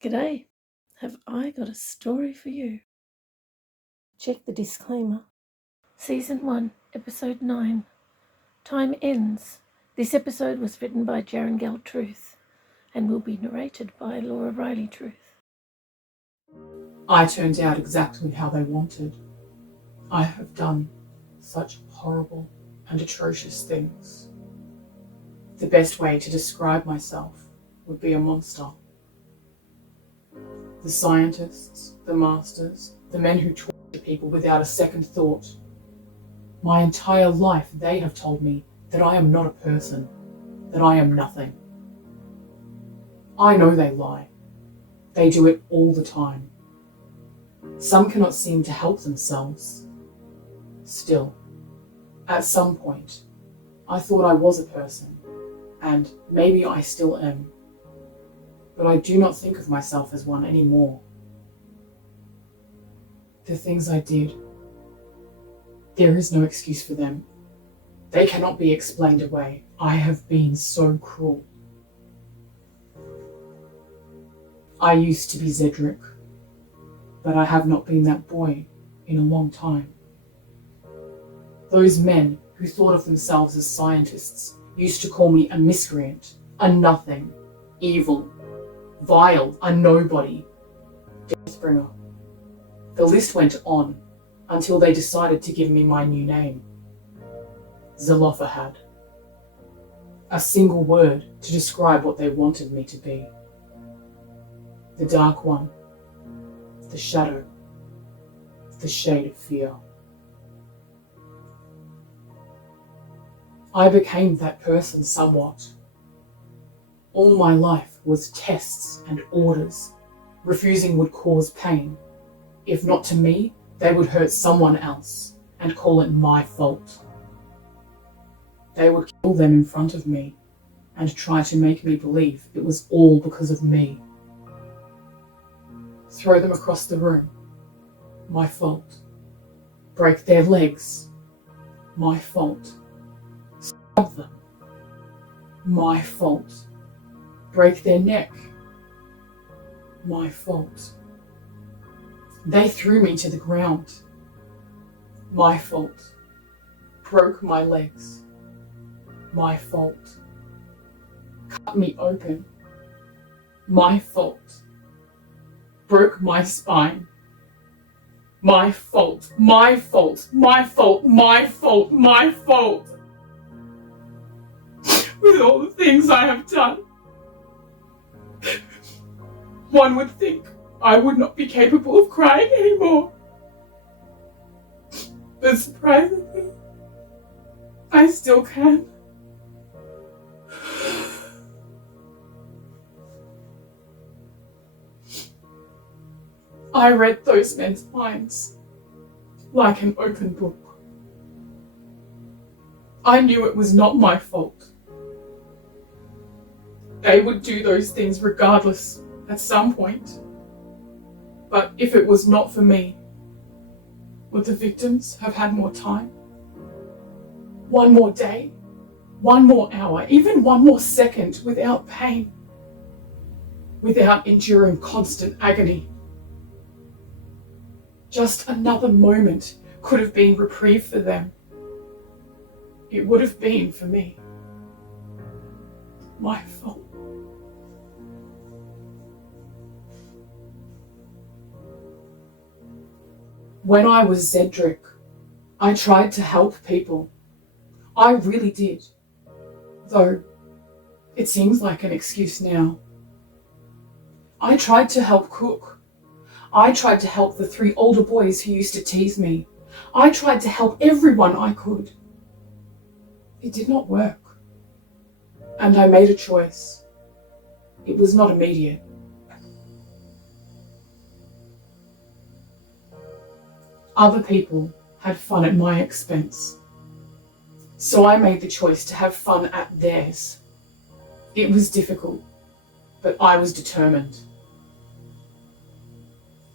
G'day, have I got a story for you? Check the disclaimer. Season 1, Episode 9. Time ends. This episode was written by Jaron Gal Truth and will be narrated by Laura Reily Truth. I turned out exactly how they wanted. I have done such horrible and atrocious things. The best way to describe myself would be a monster. The scientists, the masters, the men who torture people without a second thought. My entire life they have told me that I am not a person, that I am nothing. I know they lie. They do it all the time. Some cannot seem to help themselves. Still, at some point, I thought I was a person, and maybe I still am. But I do not think of myself as one anymore. The things I did, there is no excuse for them. They cannot be explained away. I have been so cruel. I used to be Zedric, but I have not been that boy in a long time. Those men who thought of themselves as scientists used to call me a miscreant, a nothing, evil, vile, a nobody, Deathbringer. The list went on until they decided to give me my new name, Zelophehad. A single word to describe what they wanted me to be. The Dark One, the Shadow, the Shade of Fear. I became that person somewhat. All my life was tests and orders. Refusing would cause pain. If not to me, they would hurt someone else and call it my fault. They would kill them in front of me and try to make me believe it was all because of me. Throw them across the room, my fault. Break their legs, my fault. Stab them, my fault. Break their neck, my fault. They threw me to the ground, my fault. Broke my legs, my fault. Cut me open, my fault. Broke my spine, my fault, my fault, my fault, my fault, my fault. With all the things I have done, one would think I would not be capable of crying anymore. But surprisingly, I still can. I read those men's minds like an open book. I knew it was not my fault. They would do those things regardless at some point. But if it was not for me, would the victims have had more time? One more day, one more hour, even one more second without pain, without enduring constant agony. Just another moment could have been reprieve for them. It would have been for me. My fault. When I was Zedric, I tried to help people. I really did. Though, it seems like an excuse now. I tried to help cook. I tried to help the 3 older boys who used to tease me. I tried to help everyone I could. It did not work. And I made a choice. It was not immediate. Other people had fun at my expense. So I made the choice to have fun at theirs. It was difficult, but I was determined.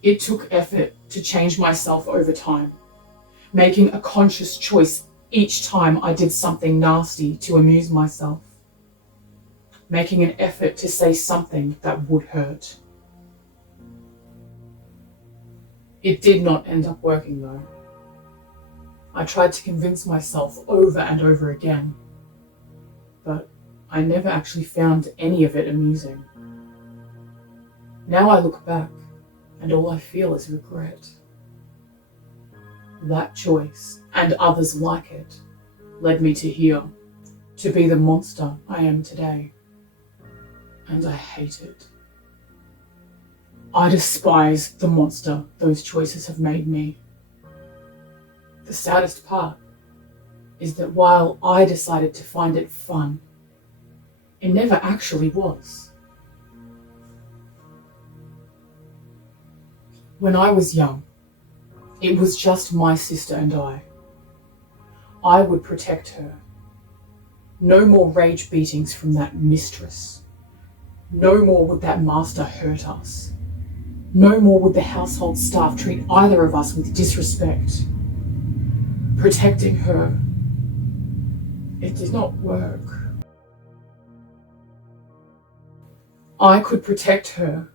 It took effort to change myself over time, making a conscious choice each time I did something nasty to amuse myself, making an effort to say something that would hurt. It did not end up working though. I tried to convince myself over and over again, but I never actually found any of it amusing. Now I look back, and all I feel is regret. That choice, and others like it, led me to here, to be the monster I am today. And I hate it. I despise the monster those choices have made me. The saddest part is that while I decided to find it fun, it never actually was. When I was young, it was just my sister and I. I would protect her. No more rage beatings from that mistress. No more would that master hurt us. No more would the household staff treat either of us with disrespect. Protecting her, it did not work. I could protect her.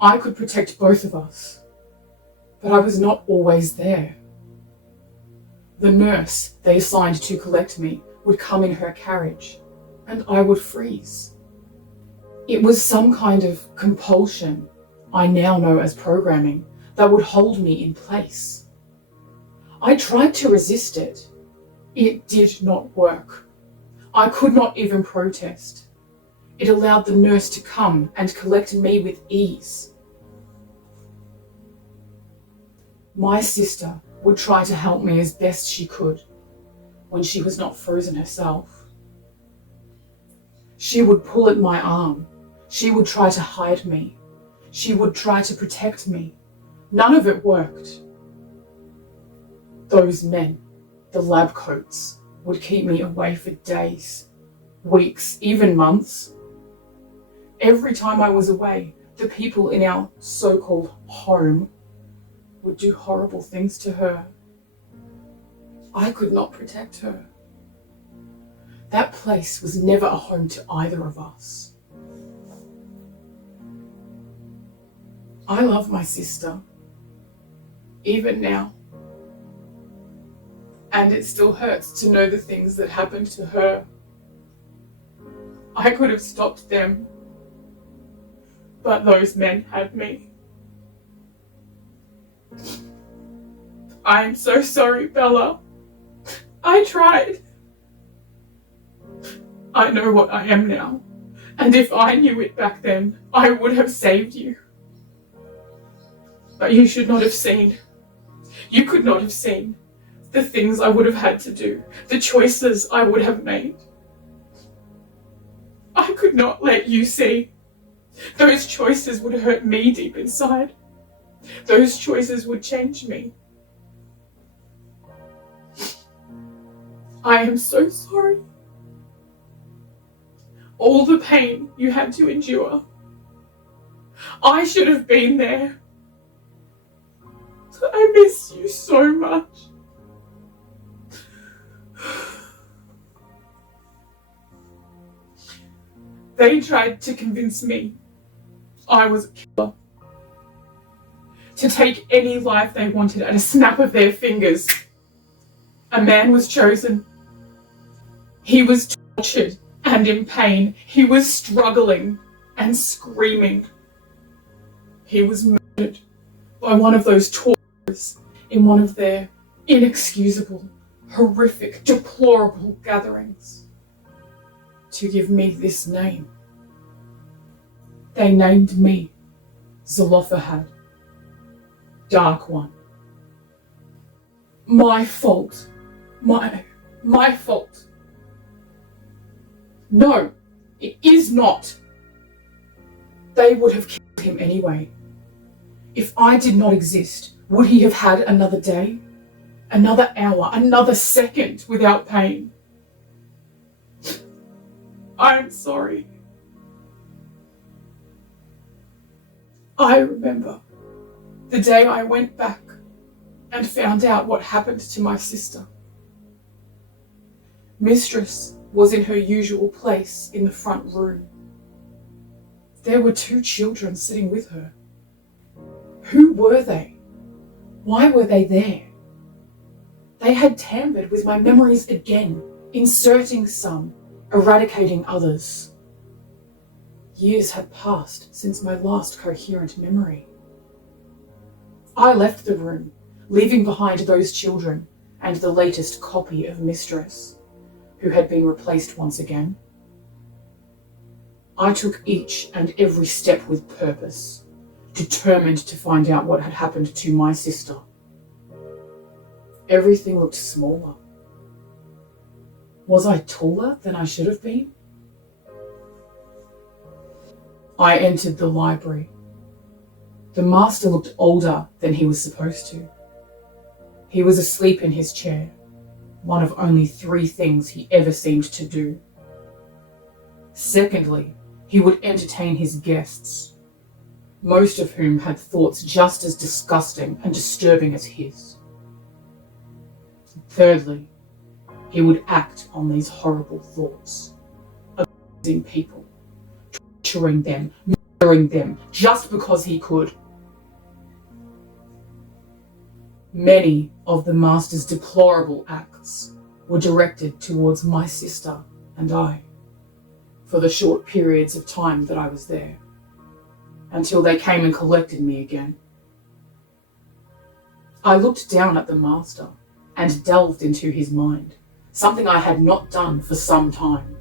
I could protect both of us. But I was not always there. The nurse they assigned to collect me would come in her carriage, and I would freeze. It was some kind of compulsion, I now know as programming, that would hold me in place. I tried to resist it. It did not work. I could not even protest. It allowed the nurse to come and collect me with ease. My sister would try to help me as best she could when she was not frozen herself. She would pull at my arm. She would try to hide me. She would try to protect me. None of it worked. Those men, the lab coats, would keep me away for days, weeks, even months. Every time I was away, the people in our so-called home would do horrible things to her. I could not protect her. That place was never a home to either of us. I love my sister, even now. And it still hurts to know the things that happened to her. I could have stopped them, but those men had me. I am so sorry, Bella. I tried. I know what I am now, and if I knew it back then, I would have saved you. But you should not have seen. You could not have seen the things I would have had to do, the choices I would have made. I could not let you see. Those choices would hurt me deep inside. Those choices would change me. I am so sorry. All the pain you had to endure. I should have been there. I miss you so much. They tried to convince me I was a killer. To take any life they wanted at a snap of their fingers. A man was chosen. He was tortured and in pain. He was struggling and screaming. He was murdered by one of those torturers in one of their inexcusable, horrific, deplorable gatherings to give me this name. They named me Zelophehad, Dark One. My fault. My fault. No, it is not. They would have killed him anyway. If I did not exist, would he have had another day? Another hour? Another second without pain? I am sorry. I remember the day I went back and found out what happened to my sister. Mistress was in her usual place in the front room. There were 2 children sitting with her. Who were they? Why were they there? They had tampered with my memories again, inserting some, eradicating others. Years had passed since my last coherent memory. I left the room, leaving behind those children and the latest copy of Mistress, who had been replaced once again. I took each and every step with purpose, determined to find out what had happened to my sister. Everything looked smaller. Was I taller than I should have been? I entered the library. The master looked older than he was supposed to. He was asleep in his chair, one of only 3 things he ever seemed to do. Secondly, he would entertain his guests, most of whom had thoughts just as disgusting and disturbing as his. Thirdly, he would act on these horrible thoughts, abusing people, torturing them, murdering them, just because he could. Many of the master's deplorable acts were directed towards my sister and I, for the short periods of time that I was there, until they came and collected me again. I looked down at the master and delved into his mind, something I had not done for some time.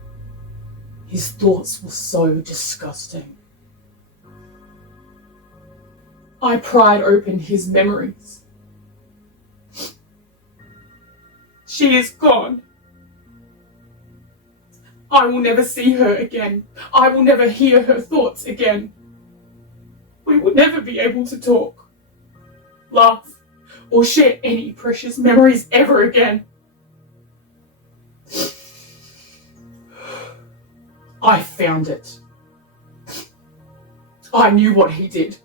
His thoughts were so disgusting. I pried open his memories. She is gone. I will never see her again. I will never hear her thoughts again. We will never be able to talk, laugh, or share any precious memories ever again. I found it. I knew what he did.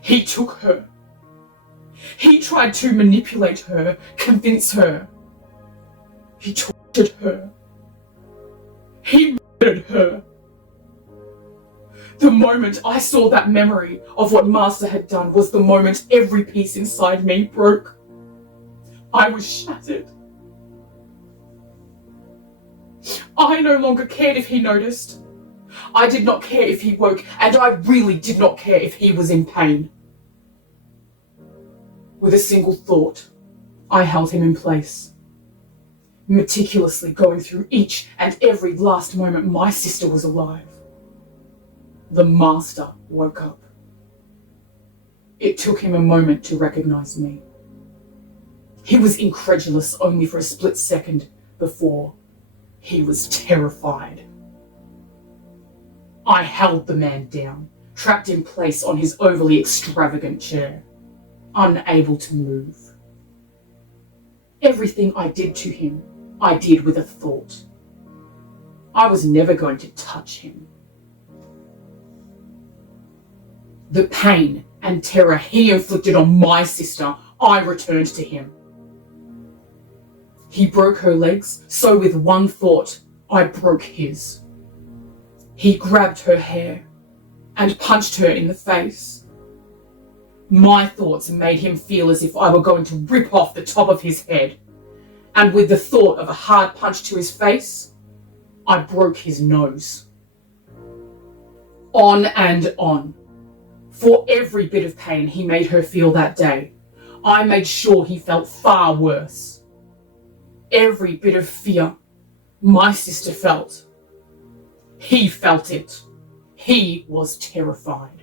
He took her. He tried to manipulate her, convince her. He tortured her. He murdered her. The moment I saw that memory of what Master had done was the moment every piece inside me broke. I was shattered. I no longer cared if he noticed. I did not care if he woke, and I really did not care if he was in pain. With a single thought, I held him in place, meticulously going through each and every last moment my sister was alive. The master woke up. It took him a moment to recognize me. He was incredulous only for a split second before he was terrified. I held the man down, trapped in place on his overly extravagant chair, unable to move. Everything I did to him, I did with a thought. I was never going to touch him. The pain and terror he inflicted on my sister, I returned to him. He broke her legs, so with one thought, I broke his. He grabbed her hair and punched her in the face. My thoughts made him feel as if I were going to rip off the top of his head, and with the thought of a hard punch to his face, I broke his nose. On and on. For every bit of pain he made her feel that day, I made sure he felt far worse. Every bit of fear my sister felt, he felt it. He was terrified.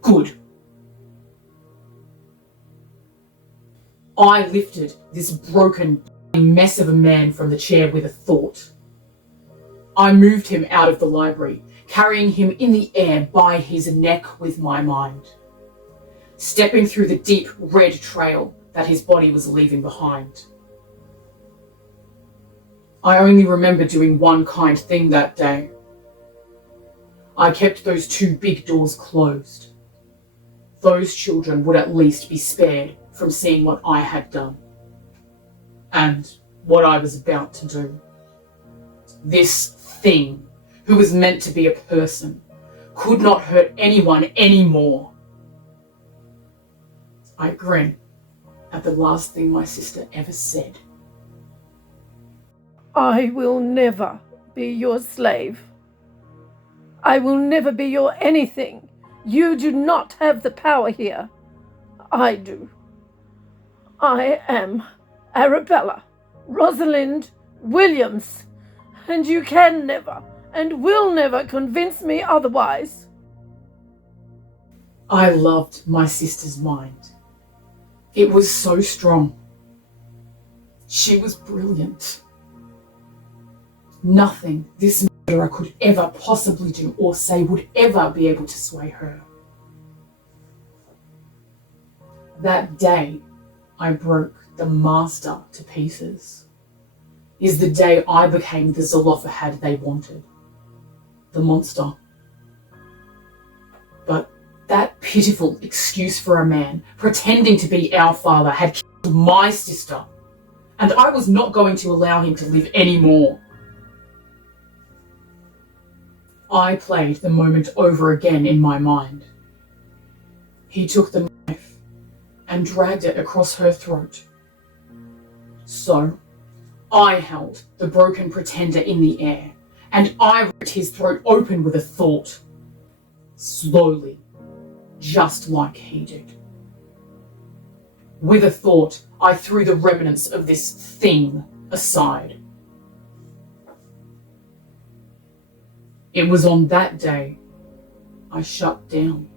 Good. I lifted this broken mess of a man from the chair with a thought. I moved him out of the library, carrying him in the air by his neck with my mind, stepping through the deep red trail that his body was leaving behind. I only remember doing one kind thing that day. I kept those 2 big doors closed. Those children would at least be spared from seeing what I had done and what I was about to do. This thing, who was meant to be a person, could not hurt anyone anymore. I grin at the last thing my sister ever said. I will never be your slave. I will never be your anything. You do not have the power here. I do. I am Arabella Rosalind Williams, and you can never and will never convince me otherwise. I loved my sister's mind. It was so strong. She was brilliant. Nothing this murderer could ever possibly do or say would ever be able to sway her. That day, I broke the master to pieces. Is the day I became the Zelophehad they wanted. The monster. But that pitiful excuse for a man pretending to be our father had killed my sister, and I was not going to allow him to live anymore. I played the moment over again in my mind. He took the knife and dragged it across her throat. So, I held the broken pretender in the air, and I ripped his throat open with a thought. Slowly, just like he did. With a thought, I threw the remnants of this thing aside. It was on that day I shut down.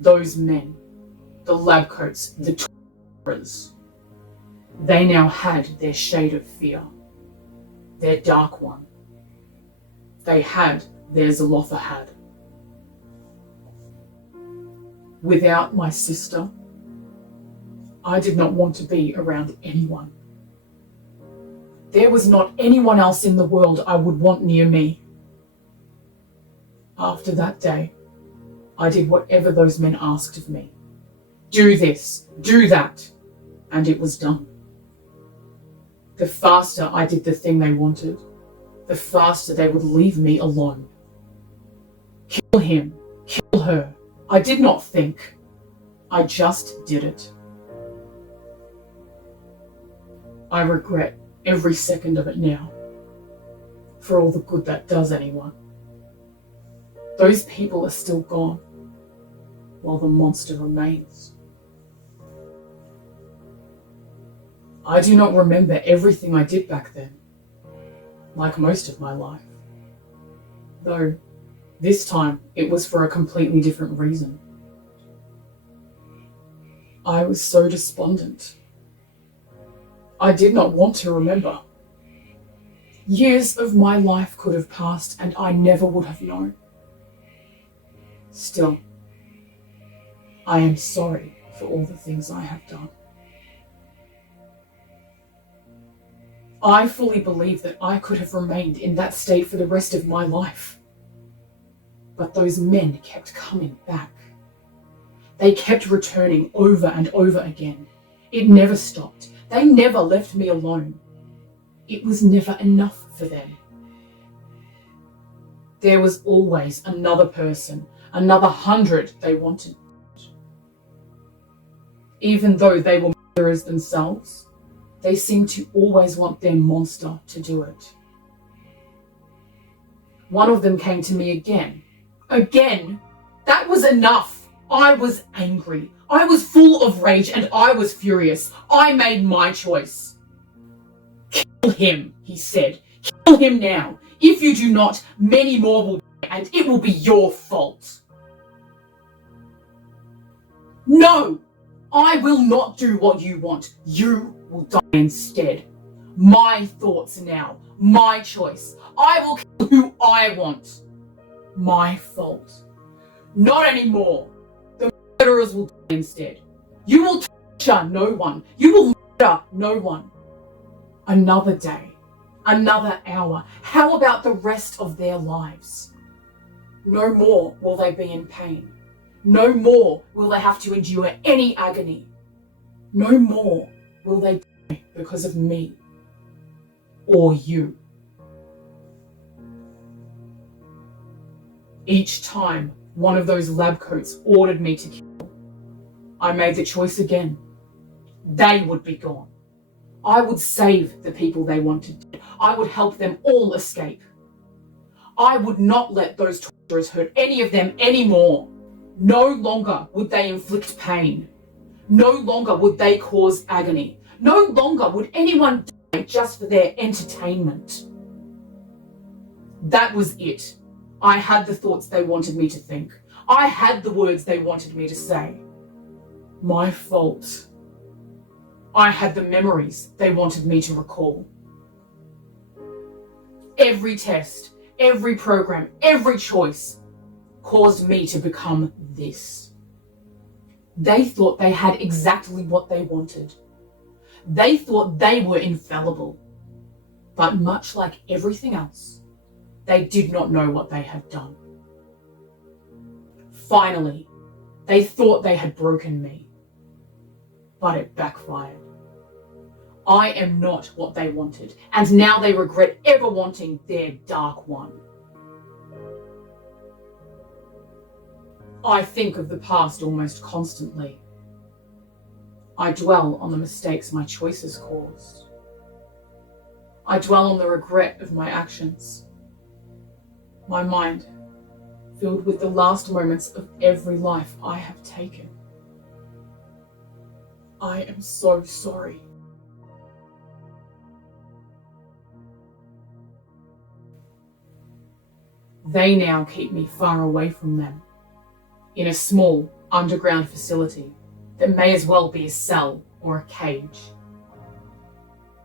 Those men, the lab coats, the torturers, they now had their shade of fear, their dark one. They had their Zelophehad. Without my sister, I did not want to be around anyone. There was not anyone else in the world I would want near me. After that day, I did whatever those men asked of me. Do this, do that, and it was done. The faster I did the thing they wanted, the faster they would leave me alone. Kill him, kill her. I did not think. I just did it. I regret every second of it now, for all the good that does anyone. Those people are still gone, while the monster remains. I do not remember everything I did back then, like most of my life. Though, this time it was for a completely different reason. I was so despondent. I did not want to remember. Years of my life could have passed and I never would have known. Still, I am sorry for all the things I have done. I fully believe that I could have remained in that state for the rest of my life. But those men kept coming back. They kept returning over and over again. It never stopped. They never left me alone. It was never enough for them. There was always another person, another 100 they wanted. Even though they were murderers themselves, they seemed to always want their monster to do it. One of them came to me again. Again? That was enough. I was angry. I was full of rage and I was furious. I made my choice. Kill him, he said. Kill him now. If you do not, many more will die and it will be your fault. No! I will not do what you want. You will die instead. My thoughts now. My choice. I will kill who I want. My fault. Not anymore. The murderers will die instead. You will torture no one. You will murder no one. Another day. Another hour. How about the rest of their lives? No more will they be in pain. No more will they have to endure any agony. No more will they die because of me or you. Each time one of those lab coats ordered me to kill, I made the choice again. They would be gone. I would save the people they wanted. I would help them all escape. I would not let those torturers hurt any of them anymore. No longer would they inflict pain. No longer would they cause agony. No longer would anyone die just for their entertainment. That was it. I had the thoughts they wanted me to think. I had the words they wanted me to say. My fault. I had the memories they wanted me to recall. Every test, every program, every choice caused me to become this. They thought they had exactly what they wanted. They thought they were infallible. But much like everything else, they did not know what they had done. Finally, they thought they had broken me, but it backfired. I am not what they wanted, and now they regret ever wanting their dark one. I think of the past almost constantly. I dwell on the mistakes my choices caused. I dwell on the regret of my actions. My mind filled with the last moments of every life I have taken. I am so sorry. They now keep me far away from them, in a small underground facility that may as well be a cell or a cage.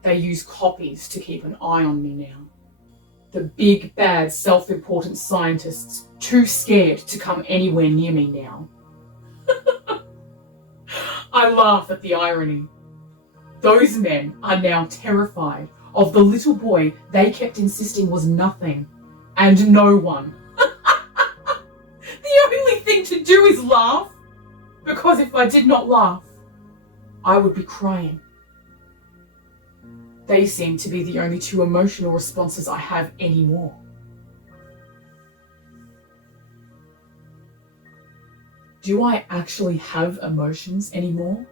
They use copies to keep an eye on me now. The big, bad, self-important scientists too scared to come anywhere near me now. I laugh at the irony. Those men are now terrified of the little boy they kept insisting was nothing and no one. The only thing to do is laugh, because if I did not laugh, I would be crying. They seem to be the only two emotional responses I have anymore. Do I actually have emotions anymore?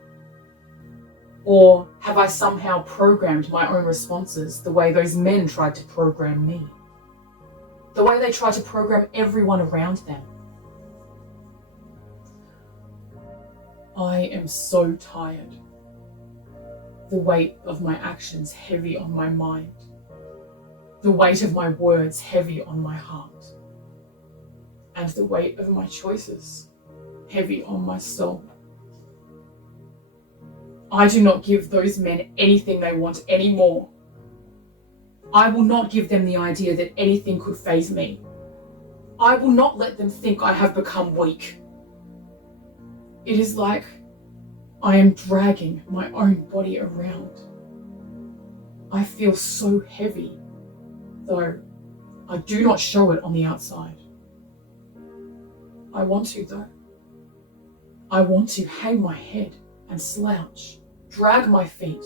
Or have I somehow programmed my own responses the way those men tried to program me? The way they tried to program everyone around them? I am so tired. The weight of my actions heavy on my mind. The weight of my words heavy on my heart. And the weight of my choices heavy on my soul. I do not give those men anything they want anymore. I will not give them the idea that anything could faze me. I will not let them think I have become weak. It is like I am dragging my own body around. I feel so heavy, though I do not show it on the outside. I want to, though. I want to hang my head and slouch, drag my feet.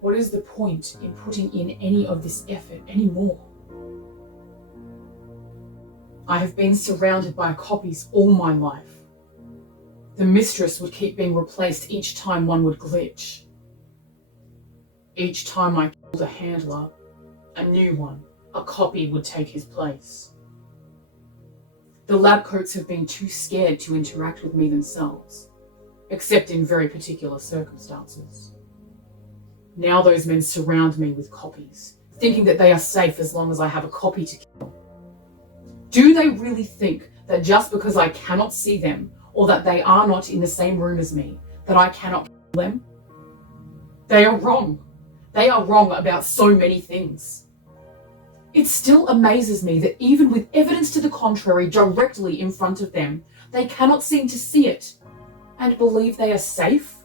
What is the point in putting in any of this effort anymore? I have been surrounded by copies all my life. The mistress would keep being replaced each time one would glitch. Each time I killed a handler, a new one, a copy would take his place. The lab coats have been too scared to interact with me themselves, except in very particular circumstances. Now those men surround me with copies, thinking that they are safe as long as I have a copy to kill. Do they really think that just because I cannot see them, or that they are not in the same room as me, that I cannot kill them? They are wrong. They are wrong about so many things. It still amazes me that even with evidence to the contrary directly in front of them, they cannot seem to see it and believe they are safe.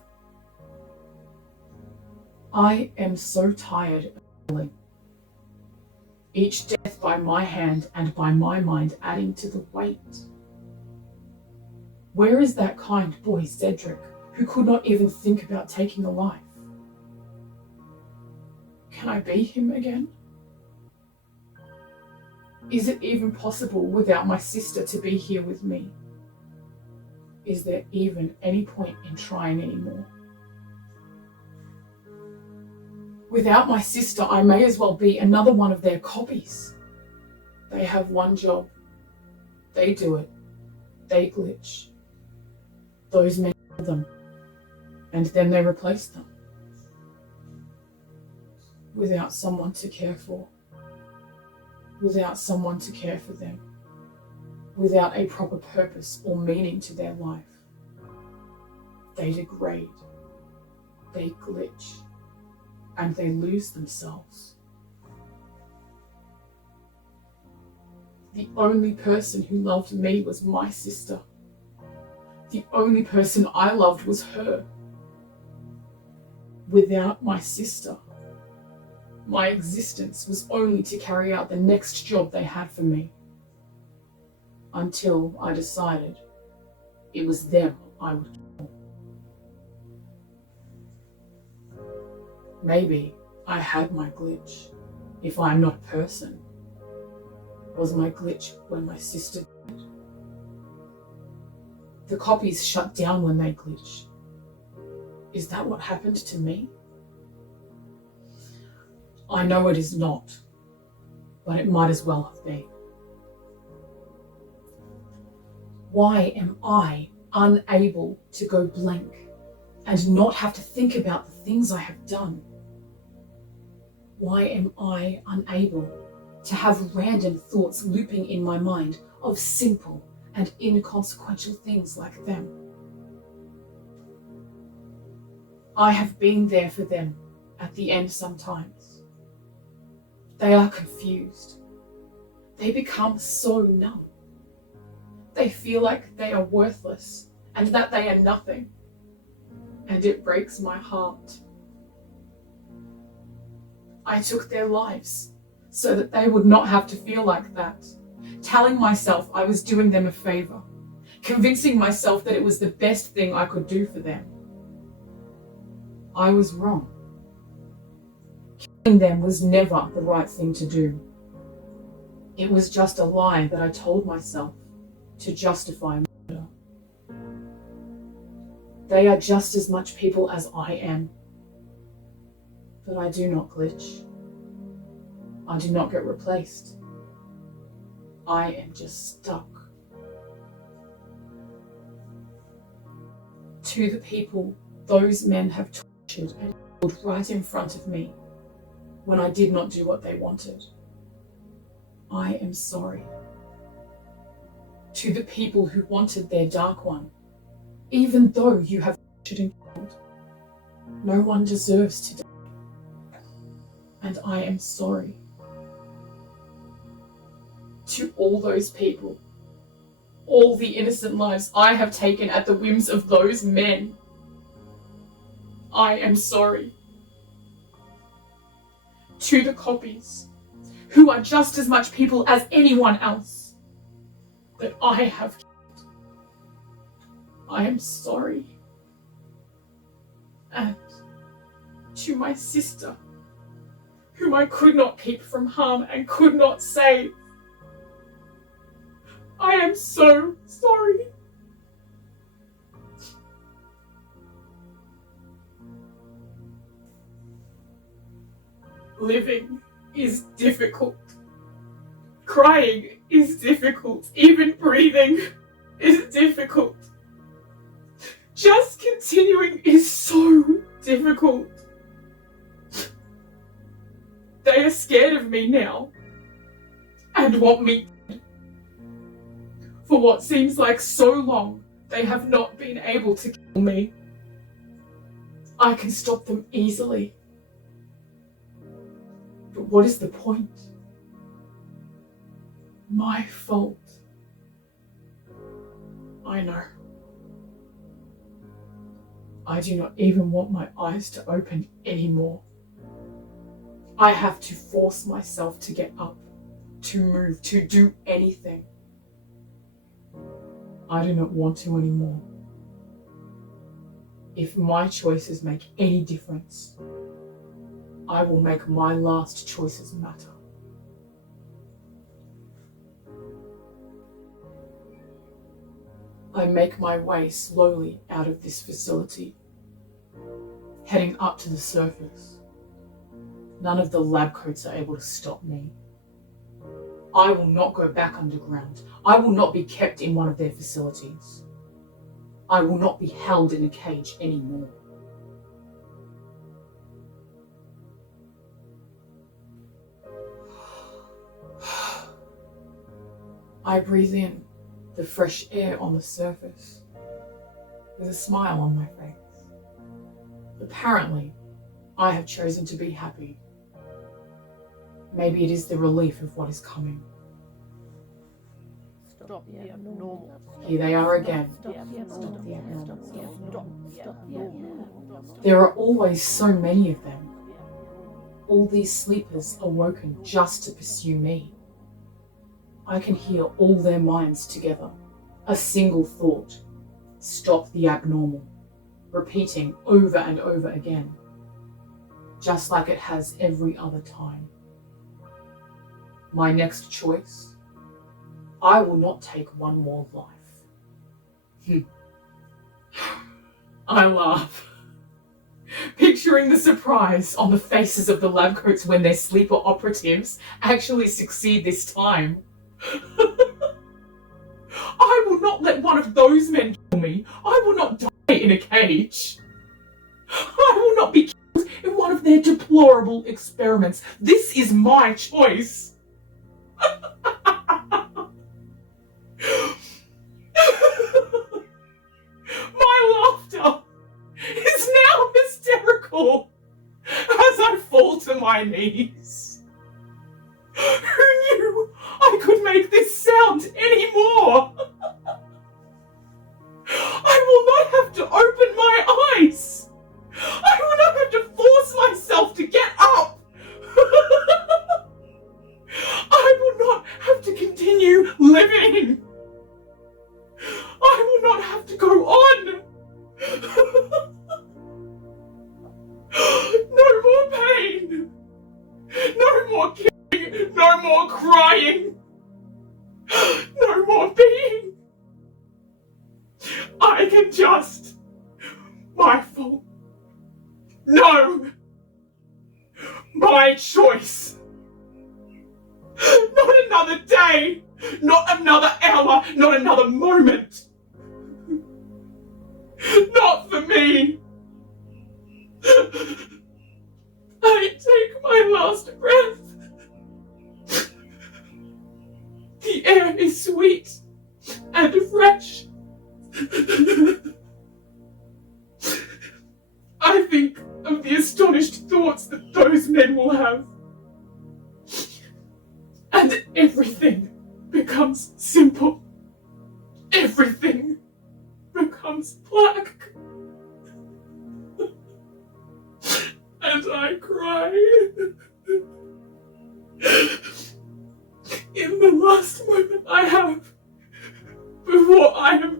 I am so tired of killing. Each death by my hand and by my mind adding to the weight. Where is that kind boy Cedric, who could not even think about taking a life? Can I be him again? Is it even possible without my sister to be here with me? Is there even any point in trying anymore? Without my sister, I may as well be another one of their copies. They have one job. They do it. They glitch. Those men kill them. And then they replace them. Without someone to care for. Without someone to care for them. Without a proper purpose or meaning to their life. They degrade. They glitch. And they lose themselves. The only person who loved me was my sister. The only person I loved was her. Without my sister, my existence was only to carry out the next job they had for me. Until I decided it was them I would kill. Maybe I had my glitch, if I am not a person. Was my glitch when my sister died? The copies shut down when they glitch. Is that what happened to me? I know it is not, but it might as well have been. Why am I unable to go blank and not have to think about the things I have done? Why am I unable to have random thoughts looping in my mind of simple and inconsequential things like them? I have been there for them at the end sometimes. They are confused. They become so numb. They feel like they are worthless and that they are nothing. And it breaks my heart. I took their lives so that they would not have to feel like that, telling myself I was doing them a favor, convincing myself that it was the best thing I could do for them. I was wrong. Killing them was never the right thing to do. It was just a lie that I told myself to justify murder. They are just as much people as I am. But I do not glitch. I do not get replaced. I am just stuck. To the people those men have tortured and killed right in front of me when I did not do what they wanted, I am sorry. To the people who wanted their dark one, even though you have tortured and killed, no one deserves to die. And I am sorry. To all those people, all the innocent lives I have taken at the whims of those men, I am sorry. To the copies, who are just as much people as anyone else that I have killed, I am sorry. And to my sister, whom I could not keep from harm and could not save, I am so sorry. Living is difficult. Crying is difficult. Even breathing is difficult. Just continuing is so difficult. They are scared of me now and want me dead. For what seems like so long, they have not been able to kill me. I can stop them easily. But what is the point? My fault. I know. I do not even want my eyes to open anymore. I have to force myself to get up, to move, to do anything. I do not want to anymore. If my choices make any difference, I will make my last choices matter. I make my way slowly out of this facility, heading up to the surface. None of the lab coats are able to stop me. I will not go back underground. I will not be kept in one of their facilities. I will not be held in a cage anymore. I breathe in the fresh air on the surface with a smile on my face. Apparently, I have chosen to be happy. Maybe it is the relief of what is coming. Stop the abnormal. Here they are again. Stop the abnormal. There are always so many of them. All these sleepers awoken just to pursue me. I can hear all their minds together. A single thought. Stop the abnormal. Repeating over and over again. Just like it has every other time. My next choice? I will not take one more life. I laugh, picturing the surprise on the faces of the lab coats when their sleeper operatives actually succeed this time. I will not let one of those men kill me. I will not die in a cage. I will not be killed in one of their deplorable experiments. This is my choice. My laughter is now hysterical as I fall to my knees. Who knew I could make this sound anymore? I will not have to open my eyes. I will not have to force myself to get up. I will not have to continue living. I will not have to go on. No more pain. No more killing. No more crying. No more being. I can just... My fault. No. My choice. Not another day. Not another hour. Not another moment. Not for me. I take my last breath. The air is sweet and fresh. I think of the astonished thoughts that those men will have. And everything becomes simple. Everything becomes black. And I cry. In the last moment I have before I am